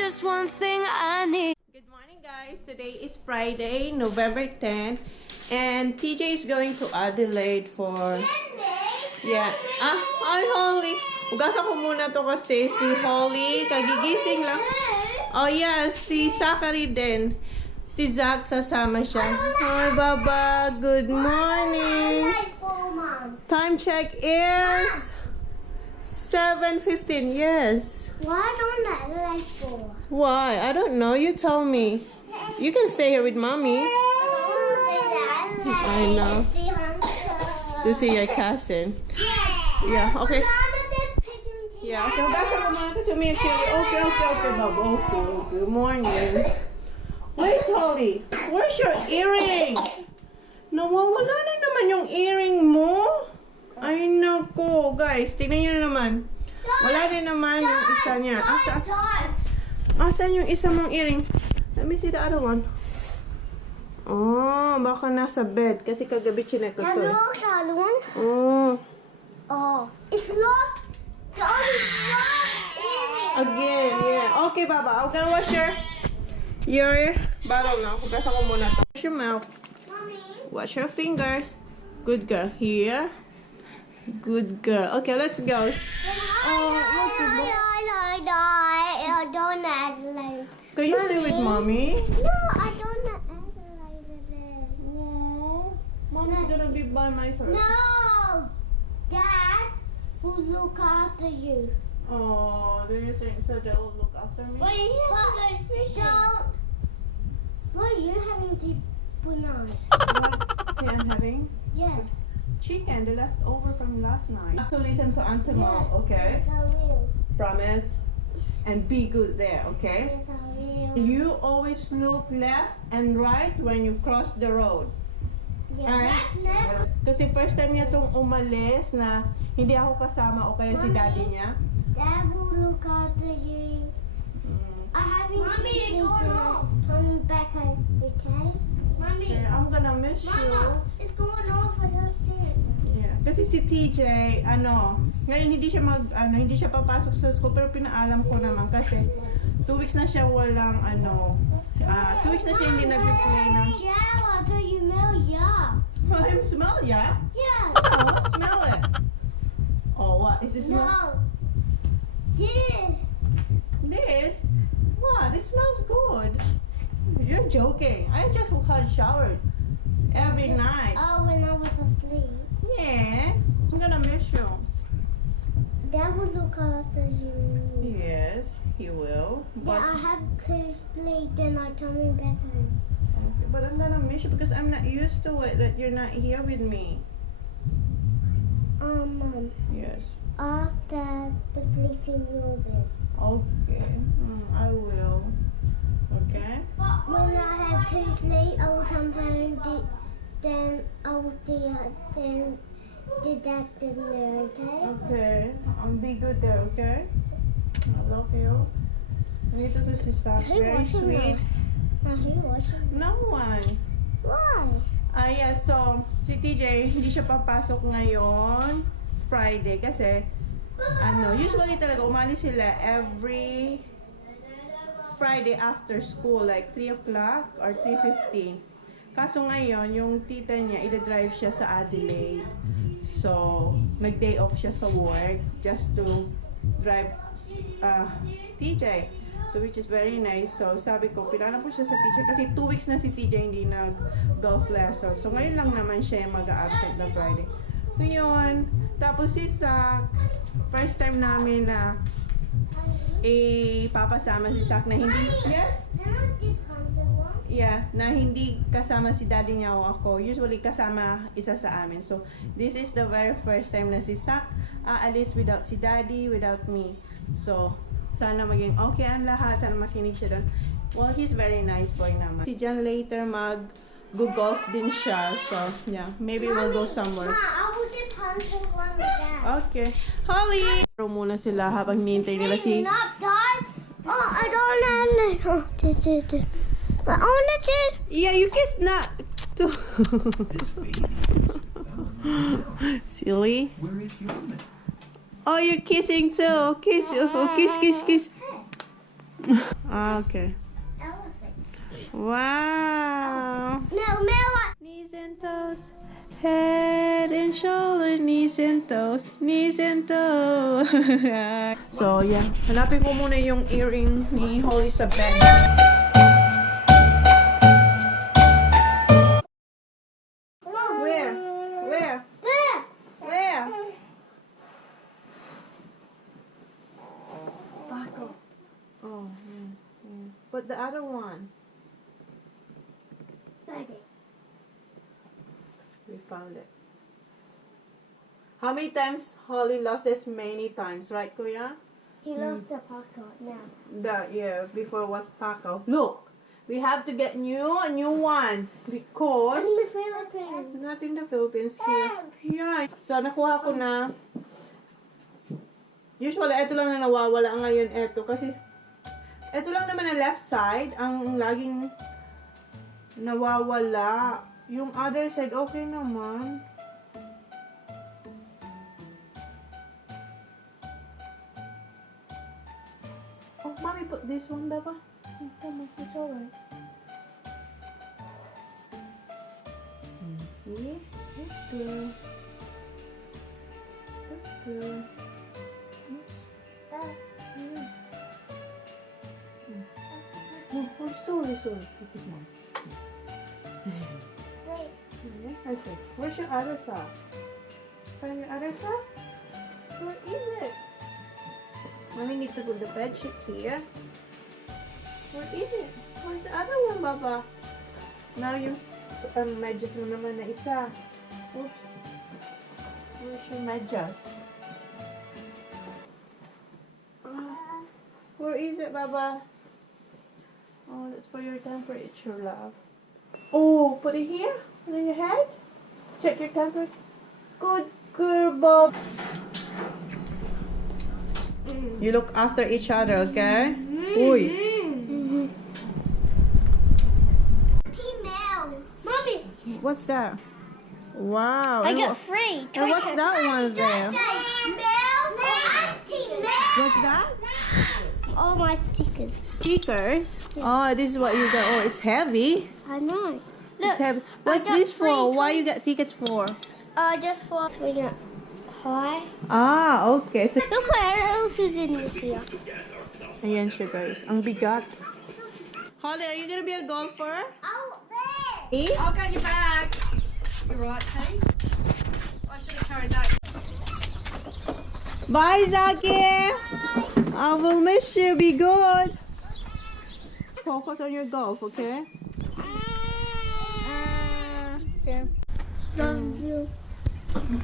just one thing I need. Good morning, guys. Today is Friday, November 10th, and TJ is going to Adelaide for... Yeah. Hi, Holly. Ugasan ko muna to kasi si Holly, kagigising lang. Oh, yeah. Si Zachary din. Si Zach, sasama siya. Hi, Baba. Good morning. Time check is 7:15. Yes. Why don't I like 4? Why? I don't know. You tell me. You can stay here with mommy. I know. To see your cousin. Yeah. Okay. Yeah. Okay. Hugasan ko muna kasi umiyak siya. Okay, Baba. Okay. Good morning. Wait, Holly. Where's your earring? Nawawala na naman yung earring mo. Ay, naku. Guys, tingnan nyo na naman. Wala din naman yung isa niya. Asan yung isa mong earring? Let me see the other one. Oh, baka nasa bed. Kasi kagabi chinek ko to. Look, the other one. Oh. It's locked. The other is locked. Again, yeah. Okay, Baba. I'm gonna wash your bottle now. Hugasan ko muna to. Wash your mouth. Mommy. Wash your fingers. Good girl. Here. Good girl. Okay, let's go. I don't Adelaide. Can you stay with mommy? No, I don't Adelaide. No. Mom's gonna be by myself. No, Dad will look after you. Oh, do you think so they'll look after me? What are you having to put on? What tea I'm having? Yeah. Chicken, the leftover from last night. Have to listen to Auntie Mo, okay? Yes, I will. Promise? And be good there, okay? Yes, I will. You always look left and right when you cross the road. Yes, Alright? that's never. Kasi first time niya tong umalis na hindi ako kasama o kaya si daddy niya. Dad will look after you. I haven't coming back home, okay? Mommy. Okay, I'm gonna miss you. It's going off. I don't see it. Yeah. Kasi si TJ, ngayon hindi siya papasok sa school, pero pinaalam ko naman kasi 2 weeks na siya walang 2 weeks na siya hindi nag-play ng... Shower till you smell ya. Him smell, yeah? Yeah. No, smell it. Oh, what? Is this smell? No. This. This? Wow, this smells good. You're joking. I just had showered every night. Oh, when I was asleep. Yeah. I'm gonna miss you. Dad will look after you. Yes, he will. Yeah, I have to sleep, then I'm coming back home. Okay, but I'm gonna miss you because I'm not used to it that you're not here with me. Mom, Yes. ask Dad to sleep in your bed. Okay. I will. Okay. When I have to sleep, I will come home. Then I will then the dad dinner. Okay. Okay. Be good there. Okay. I love you. Nandito to si Zach. Very sweet. Now who watching? No one. Why? Yeah, so si TJ hindi siya papasok ngayon Friday kasi usually talaga umalis sila every Friday after school like 3 o'clock or 3:15. Kaso ngayon yung tita niya ida-drive siya sa Adelaide. So nag-day off siya sa work just to drive TJ. So which is very nice. So sabi ko, pinaalam ko siya sa teacher kasi 2 weeks na si TJ hindi nag-golf lesson. So ngayon lang naman siya mag-a-absent na Friday. So yun. Tapos si Zach, first time namin na papasama si Zach na hindi... Yes? Yeah, na hindi kasama si daddy niya o ako. Usually kasama isa sa amin. So this is the very first time na si Zach aalis without si daddy, without me. So sana maging okay ang lahat. Sana makinig siya doon. Well, he's very nice boy naman. Si John later mag-golf din siya. So, yeah. Maybe we'll go somewhere. I will dip onto one with Dad. Okay. Holly! Pero muna sila habang nintay nila si... Not Dad. Oh, I don't know. Oh, this. I want to. Yeah, you kiss not. Silly. Where is your? Oh, you're kissing too. Kiss. Oh, kiss. Okay. Elephant. Wow. No, Mel. Knees and toes. Head and shoulders, knees and toes, knees and toes. So, yeah. Hanapin ko muna yung earring ni Holly sa bed. Where? Where? There. Where? Buckle. Oh, yeah, yeah. But the other one. Ready. We found it. How many times Holly lost this? Many times, right, Kuya? He loves the buckle now. Yeah, before was Paco. Look, we have to get a new one because In the Philippines. not in the Philippines here. Yeah. So nakuha ko na. Usually, ito lang na nawawala ngayon. Ito kasi ito lang naman ang left side ang laging nawawala. Yung other side, okay naman. Oh, mommy, put this one, Baba. Come on, it's alright. See? Good girl. Good girl. Oh, sorry. Put this one. Wait. Okay. Where's your other sock? Find your other sock? Where is it? Mommy need to put the bed sheet here. Where is it? Where's the other one, Baba? Now yung medyas mo naman na isa. Oops. Where's your medyas? Where is it, Baba? Oh, that's for your temperature, love. Oh, put it here? Put it on your head? Check your temperature. Good girl, Bob. You look after each other, okay? Uy. Mel. Mommy. What's that? Wow. I and got what- free. And what's that one there? Mel. What's that? All my stickers. Stickers? Oh, this is what you got. Oh, it's heavy. I know. It's Look. heavy. What's got this for? free Why you got tickets for? Just for swing it high. Ah, okay. So, Look what else is in here. ayan siya, guys. Ang bigat. Holly, are you gonna be a golfer? Out there. Me? I'll get you back. You're right, Pete. I should have carried that. Bye, Zachary. I will miss you. Be good. Focus on your golf, okay? Okay. Love you.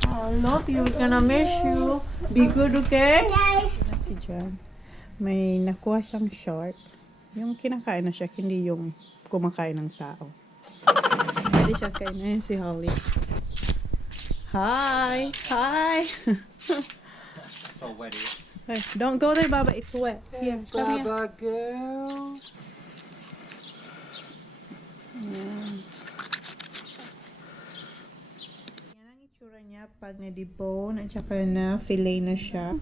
I love you. We're gonna miss you. Be good, okay? Bye. Si John, may nakuha siyang short. Yung kinakain na siya, hindi yung kumakain ng tao. Pwede siya kainin si Holly. Hi! Hi! It's all wet here. Hey, don't go there, Baba. It's wet. Here, come here. Baba girl. Yan ang itsura niya pag na-debone at saka na fillet na siya.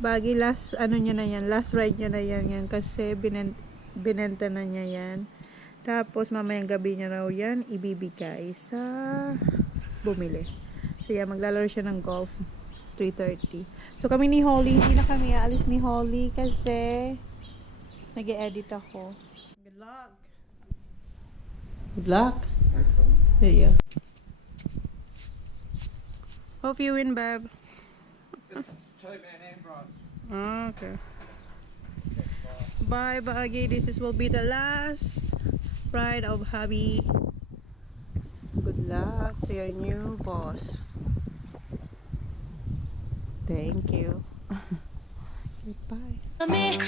Bagi last niya na yan, last ride niya na yan kasi binenta na niya yan. Tapos mamayang gabi niya raw yan ibibigay sa bumili. So yan, maglalaro siya ng golf 3:30. So kami ni Holly, hindi na kami aalis ni Holly kasi nag-e-edit ako. Good luck! Good luck! Yeah. Hope you win, babe. Two-man and Bryce. Okay. Bye, Bagi. This will be the last ride of hubby. Good luck to your new boss. Thank you. Goodbye. Me